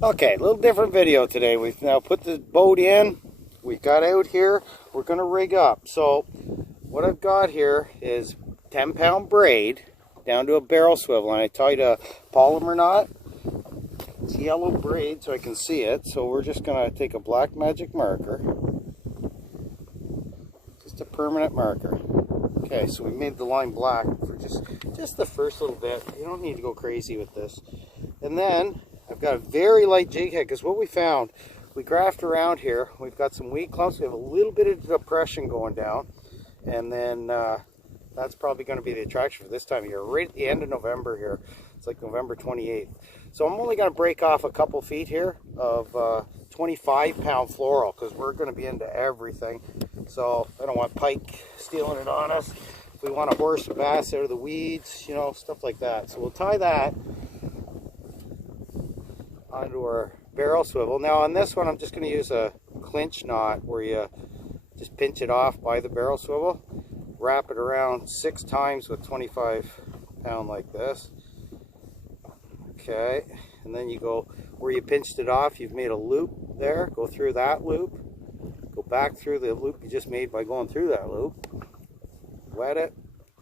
Okay, a little different video today. We've now put the boat in. We got out here. We're going to rig up. So what I've got here is 10-pound braid down to a barrel swivel. And I tied a polymer knot. It's yellow braid so I can see it. So we're just going to take a black magic marker. Just a permanent marker. Okay, so we made the line black for just the first little bit. You don't need to go crazy with this. And then I've got a very light jig head because what we found, we graphed around here. We've got some weed clumps. We have a little bit of depression going down. And then that's probably going to be the attraction for this time of year. Right at the end of November here. It's like November 28th. So I'm only going to break off a couple feet here of 25-pound floral because we're going to be into everything. So I don't want pike stealing it on us. If we want a horse or bass out of the weeds, you know, stuff like that. So we'll tie that onto our barrel swivel. Now on this one I'm just going to use a clinch knot where you just pinch it off by the barrel swivel, wrap it around 6 times with 25-pound like this. Okay, and then you go where you pinched it off, you've made a loop there, go through that loop, go back through the loop you just made by going through that loop, wet it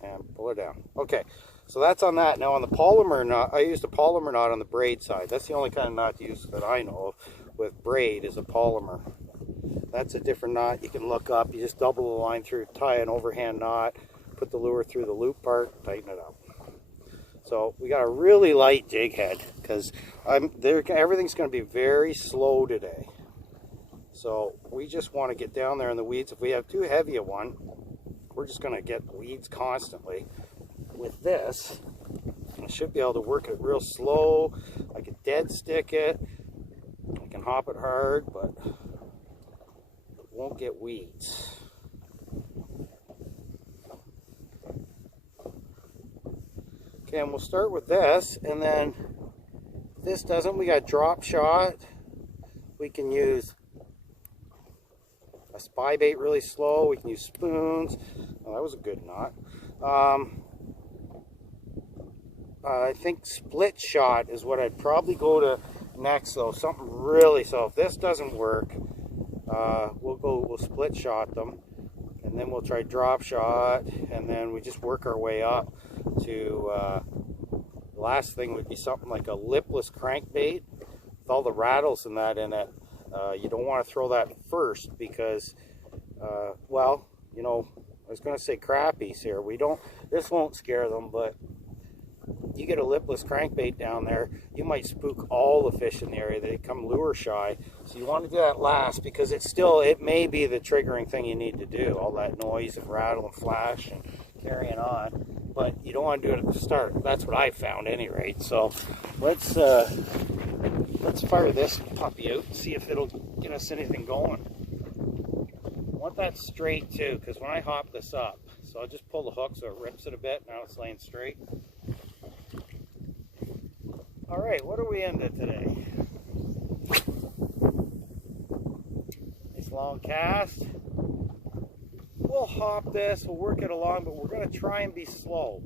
and pull it down. Okay, so that's on that. Now on the polymer knot, I used a polymer knot on the braid side. That's the only kind of knot to use that I know of with braid is a polymer. That's a different knot you can look up. You just double the line through, tie an overhand knot, put the lure through the loop part, tighten it up. So we got a really light jig head because everything's going to be very slow today. So we just want to get down there in the weeds. If we have too heavy a one, we're just going to get weeds constantly. With this, I should be able to work it real slow. I can dead stick it. I can hop it hard, but it won't get weeds. Okay, and we'll start with this, and then if this doesn't, we got drop shot. We can use a spy bait really slow. We can use spoons. Oh, that was a good knot. I think split shot is what I'd probably go to next, though. Something really, so if this doesn't work, we'll split shot them, and then we'll try drop shot, and then we just work our way up to the last thing would be something like a lipless crankbait with all the rattles and that in it. You don't want to throw that first because, well, you know, I was going to say crappies here. This won't scare them, but you get a lipless crankbait down there, you might spook all the fish in the area. They come lure shy. So you want to do that last because it may be the triggering thing you need to do. All that noise and rattle and flash and carrying on. But you don't want to do it at the start. That's what I found, at any rate. So let's fire this puppy out and see if it'll get us anything going. I want that straight too, because when I hop this up, so I'll just pull the hook so it rips it a bit. Now it's laying straight. All right, what are we into today? Nice long cast. We'll hop this, we'll work it along, but we're going to try and be slow.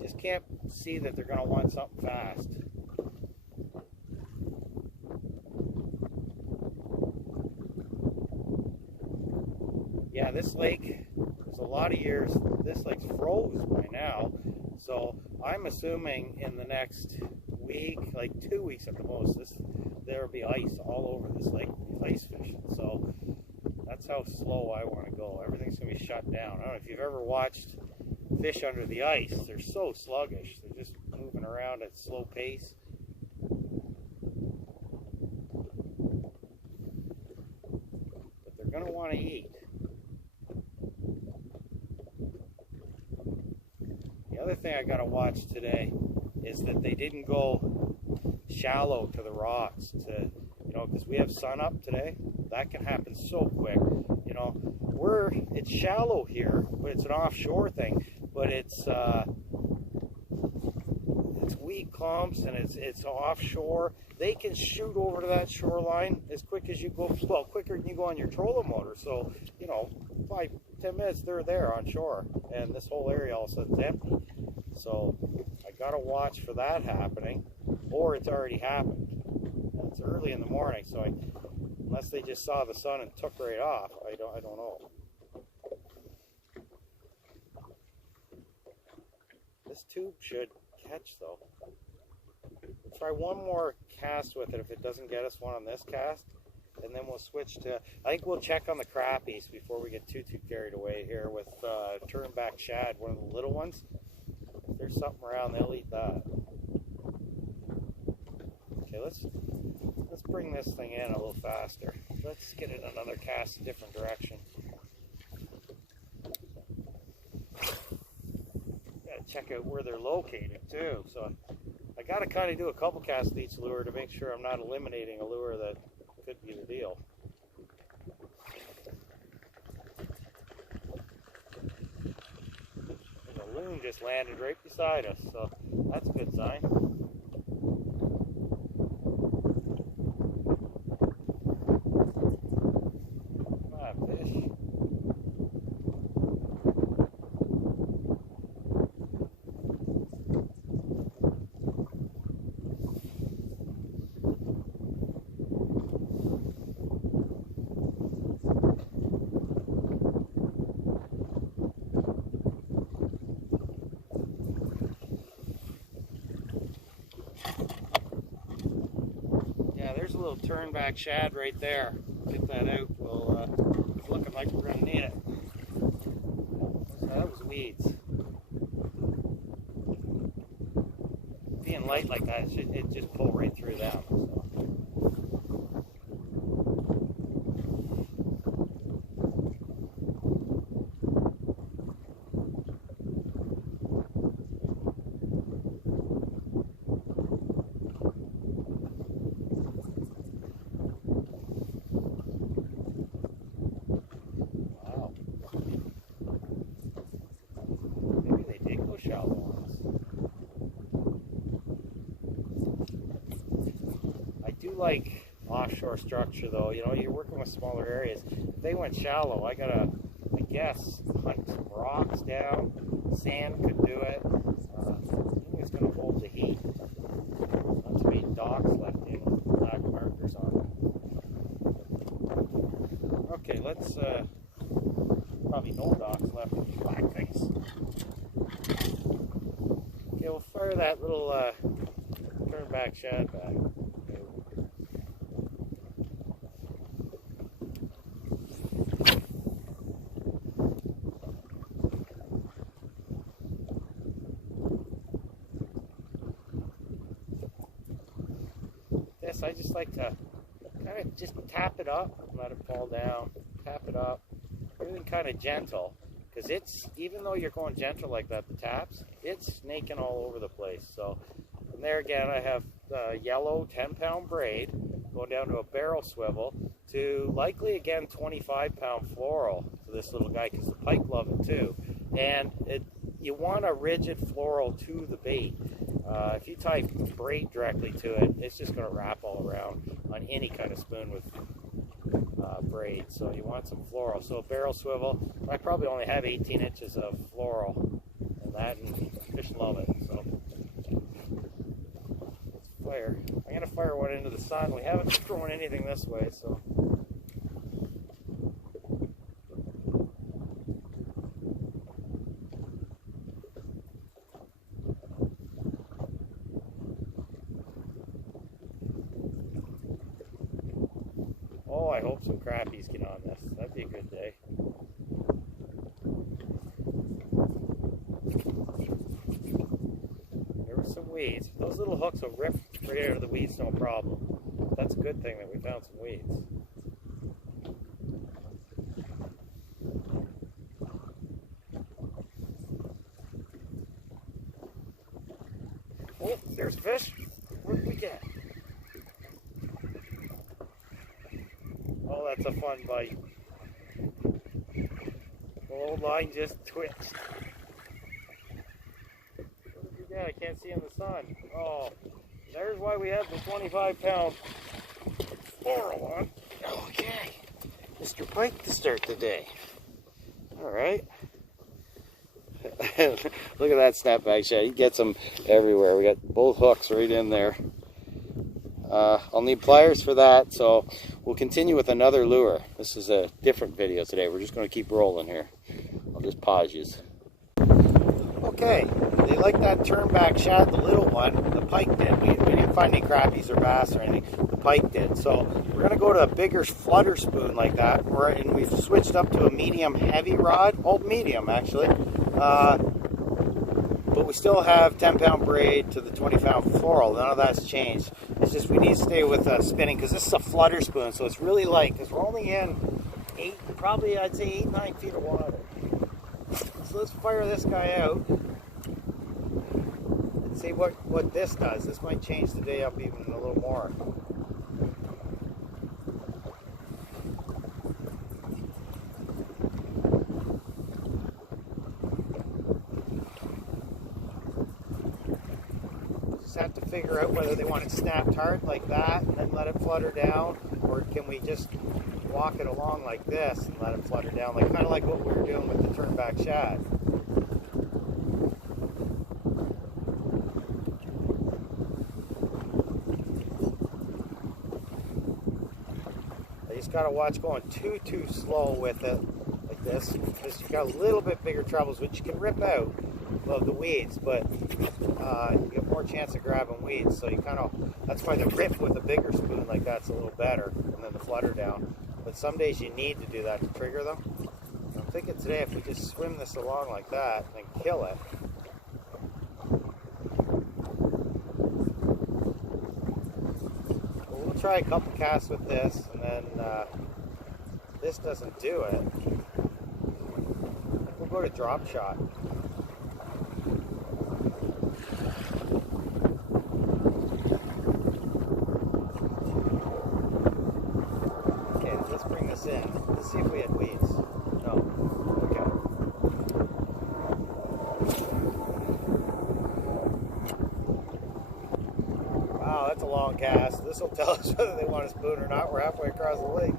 Just can't see that they're going to want something fast. Yeah, this lake, there's a lot of years, this lake's froze by now. So I'm assuming in the next week, like 2 weeks at the most, there'll be ice all over this lake, ice fishing. So that's how slow I want to go. Everything's going to be shut down. I don't know if you've ever watched fish under the ice. They're so sluggish. They're just moving around at slow pace. But they're going to want to eat. The other thing I got to watch today is that they didn't go shallow to the rocks because we have sun up today. That can happen so quick. You know, it's shallow here, but it's an offshore thing. But it's weed clumps and it's offshore. They can shoot over to that shoreline as quick as you go. Well, quicker than you go on your trolling motor. So, you know, 5-10 minutes they're there on shore, and this whole area all of a sudden is empty. So I gotta watch for that happening, or it's already happened. early in the morning, so unless they just saw the sun and took right off, I don't know. This tube should catch though. We'll try one more cast with it if it doesn't get us one on this cast, and then we'll switch to, I think we'll check on the crappies before we get too carried away here with turnback shad, one of the little ones. If there's something around, they'll eat that. Okay, let's bring this thing in a little faster. Let's get in another cast a different direction. Gotta check out where they're located too. So I gotta kind of do a couple casts with each lure to make sure I'm not eliminating a lure that could be the deal. And the loon just landed right beside us, so that's a good sign. Fish. Yeah, there's a little turnback shad right there. Get that out. It's looking like we're going to need it. So that was weeds. Being light like that, it just pull right through them. So. Shallow ones. I do like offshore structure though, you know, you're working with smaller areas. If they went shallow, I guess, hunt some rocks down, sand could do it. It's going to hold the heat. Not too many docks left in with black markers on them. Okay, let's, probably no docks left with black things. Okay, we'll fire that little turnback shad back. This, I just like to kind of just tap it up, let it fall down, tap it up, everything kind of gentle. Because it's, even though you're going gentle like that, the taps, it's snaking all over the place. So, and there again, I have yellow 10-pound braid going down to a barrel swivel to likely, again, 25-pound floral to this little guy because the pike love it too. And you want a rigid floral to the bait. If you tie braid directly to it, it's just going to wrap all around on any kind of spoon with braid. So you want some floral. So a barrel swivel. I probably only have 18 inches of floral, and fish love it. So let's fire. I'm gonna fire one into the sun. We haven't thrown anything this way, so. Oh, I hope some crappies get on this. That'd be a good day. There were some weeds. Those little hooks will rip right out of the weeds, no problem. That's a good thing that we found some weeds. Oh, there's a fish. What did we get? Oh, that's a fun bite. The old line just twitched. What did you get? I can't see in the sun. Oh, there's why we have the 25-pound floral on. Okay, Mr. Pike to start the day. All right. Look at that snapback shad. He gets them everywhere. We got both hooks right in there. I'll need pliers for that, so we'll continue with another lure. This is a different video today. We're just going to keep rolling here. I'll just pause you. Okay, they like that turn back shad, the little one. The pike did. We didn't find any crappies or bass or anything. The pike did. So we're going to go to a bigger flutter spoon like that. And we've switched up to a medium heavy rod. Oh, medium actually. But we still have 10-pound braid to the 20-pound floral. None of that's changed. It's just we need to stay with spinning because this is a flutter spoon, so it's really light because we're only in probably I'd say 8-9 feet of water. So let's fire this guy out and see what this does. This might change the day up even a little more. Have to figure out whether they want it snapped hard like that and then let it flutter down, or can we just walk it along like this and let it flutter down, like kind of like what we were doing with the turn back shad. I just gotta watch going too slow with it like this, because you got a little bit bigger troubles which you can rip out of the weeds, but you get more chance of grabbing weeds, so you kind of, that's why the rip with a bigger spoon like that's a little better, and then the flutter down. But some days you need to do that to trigger them. I'm thinking today if we just swim this along like that and then kill it, we'll try a couple casts with this, and then this doesn't do it, we'll go to drop shot. In. Let's see if we had weeds. No. Okay. Wow, that's a long cast. This will tell us whether they want a spoon or not. We're halfway across the lake.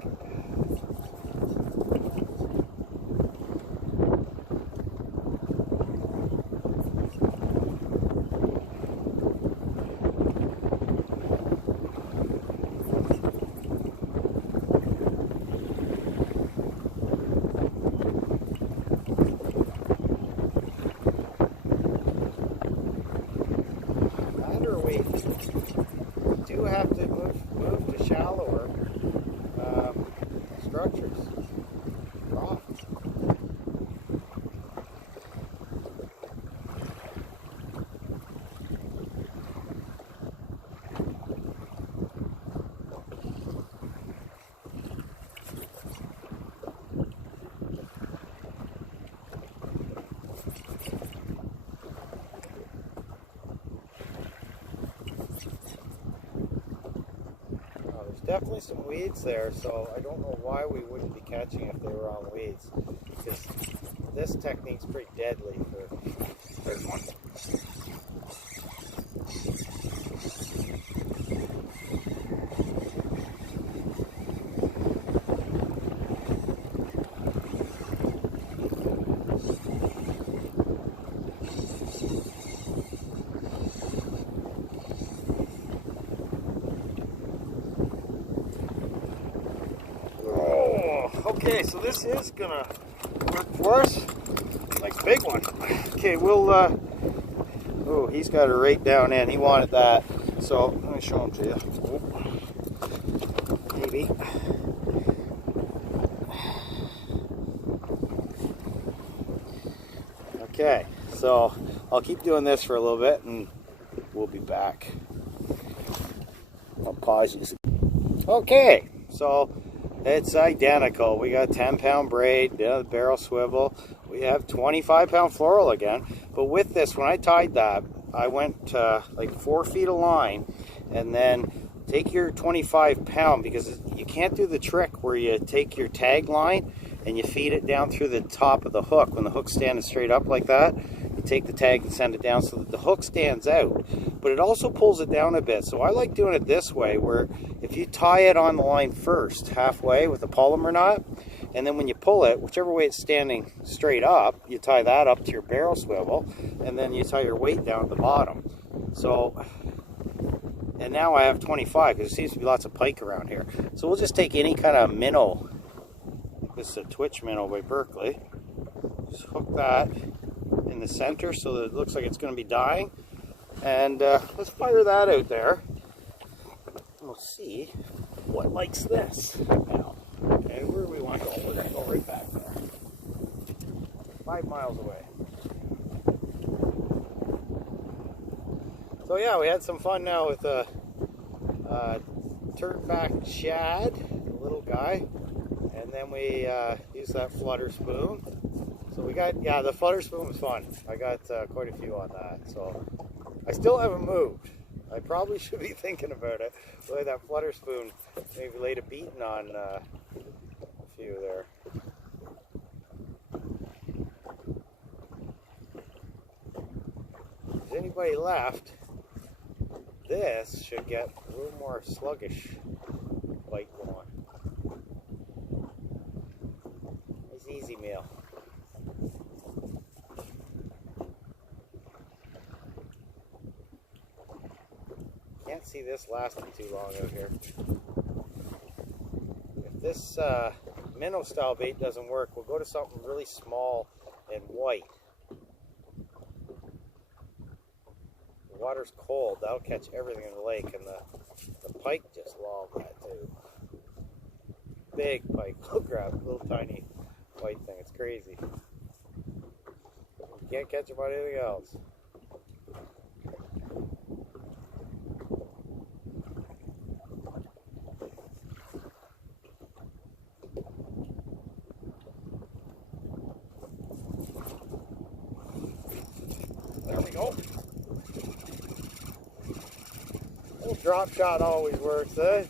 Do have to move to shallower structures, rocks. Definitely some weeds there, so I don't know why we wouldn't be catching if they were on weeds, because this technique's pretty deadly for this one. Okay, so this is gonna work for us. Like big one. Okay, we'll oh, he's got it right down in. He wanted that. So let me show him to you. Oh, maybe. Okay, so I'll keep doing this for a little bit and we'll be back. I'll pause you. Okay, so it's identical. We got 10-pound braid, the barrel swivel. We have 25-pound floral again. But with this, when I tied that, I went like 4 feet of line, and then take your 25-pound, because you can't do the trick where you take your tag line and you feed it down through the top of the hook. When the hook's standing straight up like that, you take the tag and send it down so that the hook stands out. But it also pulls it down a bit. So I like doing it this way, where if you tie it on the line first, halfway with a polymer knot, and then when you pull it, whichever way it's standing straight up, you tie that up to your barrel swivel, and then you tie your weight down at the bottom. So And now I have 25 because there seems to be lots of pike around here. So we'll just take any kind of minnow. This is a twitch minnow by Berkley. Just hook that in the center so that it looks like it's going to be dying. And let's fire that out there. We'll see what likes this now. Okay, where do we want to go? We're going to go right back there. 5 miles away. So yeah, we had some fun now with a turnback shad, the little guy, and then we used that flutter spoon. So we got, yeah, the flutter spoon was fun. I got quite a few on that. So I still haven't moved. I probably should be thinking about it. The way that flutter spoon maybe laid a beating on a few there. If there's anybody left, this should get a little more sluggish bite going. It's easy meal. Can't see this lasting too long out here. If this minnow style bait doesn't work, we'll go to something really small and white. The water's cold, that'll catch everything in the lake, and the pike just love that too. Big pike will grab a little tiny white thing, it's crazy. You can't catch them on anything else. There we go. Little drop shot always works, eh?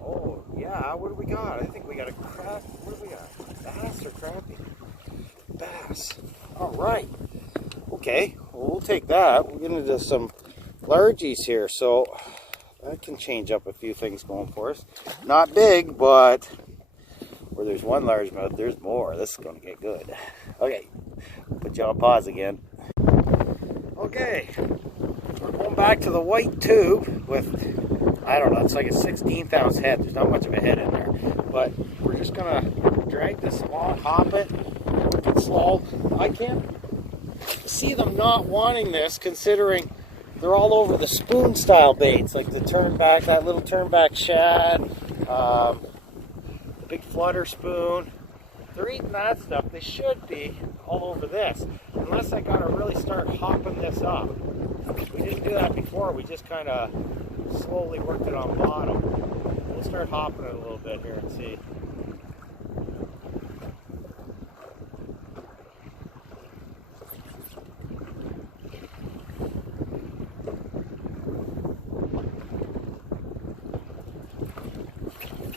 Oh, yeah, what do we got? I think we got a crab. What do we got? Bass or crappie? Bass. All right. Okay, well, we'll take that. We'll get into some largies here, so that can change up a few things going for us. Not big, but where there's one largemouth, there's more. This is going to get good. Okay, put you on pause again. Okay, we're going back to the white tube with, I don't know, it's like a 16th ounce head. There's not much of a head in there, but we're just going to drag this along, hop it, work it slow. I can't see them not wanting this, considering they're all over the spoon style baits, like the turnback, that little turnback shad, the big flutter spoon. They're eating that stuff. They should be all over this, unless I gotta really start hopping this up. We didn't do that before. We just kind of slowly worked it on bottom. We'll start hopping it a little bit here and see.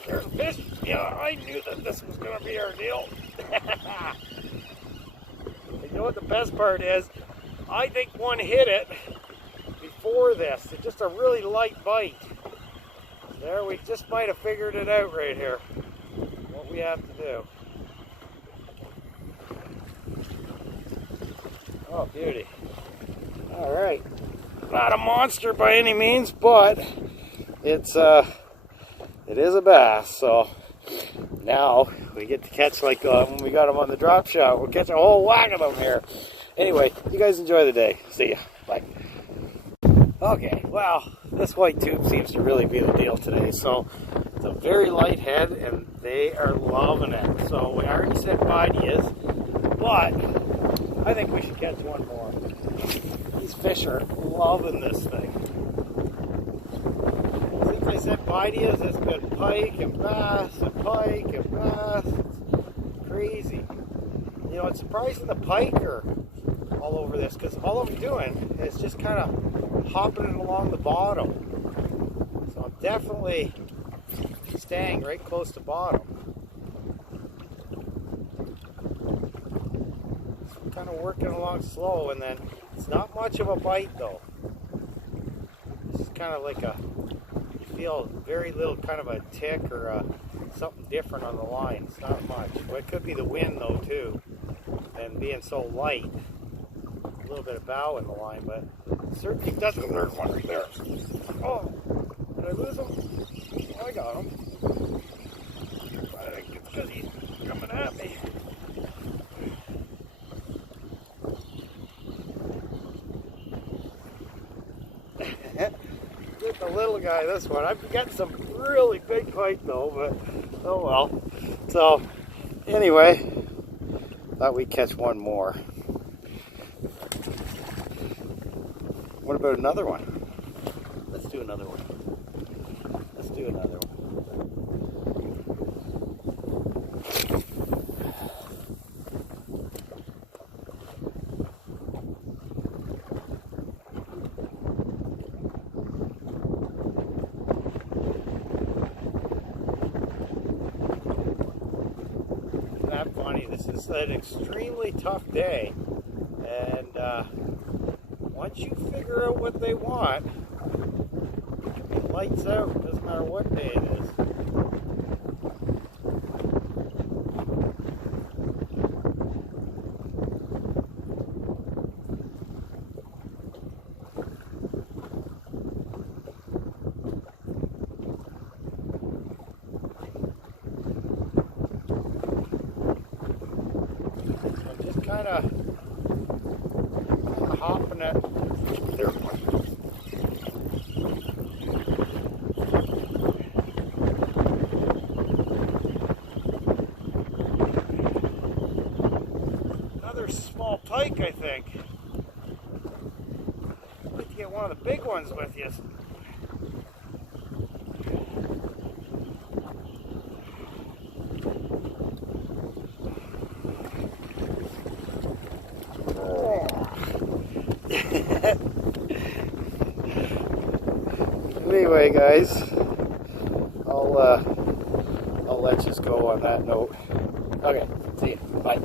There's a fish. Yeah, I knew that this was going to be our deal. You know what the best part is? I think one hit it before this. It's just a really light bite. There, we just might have figured it out right here. What we have to do. Oh, beauty. All right. Not a monster by any means, but it's it is a bass. So now we get to catch, like when we got them on the drop shot, we'll catch a whole whack of them here. Anyway, you guys enjoy the day. See ya. Bye. Okay, well, this white tube seems to really be the deal today. So it's a very light head, and they are loving it. So we already said bye to you, but I think we should catch one more. These fish are loving this thing. Since I said bye to you, it's been pike and bass and pike and bass. It's crazy. You know, it's surprising the pike are all over this, because all I'm doing is just kind of hopping it along the bottom. So I'm definitely staying right close to bottom. So kind of working along slow, and then it's not much of a bite though. It's just kind of like you feel very little kind of a tick or something different on the line. It's not much. Well, it could be the wind though too. and being so light. A little bit of bow in the line, but it certainly doesn't. There's one right there. Oh, did I lose him? Oh, I got him. I think it's because he's coming at me. Get the little guy this one. I'm getting some really big pike though, but oh well. So anyway, thought we'd catch one more. What about another one? Let's do another one. Let's do another one. Not funny. This is an extremely tough day, and once you figure out what they want, it can be lights out. Doesn't matter what day it is. I'm just kind of hopping it. There's one. Another small pike, I think. I'd like to get one of the big ones with you. Anyway, guys, I'll let you go on that note. Okay, see you. Bye.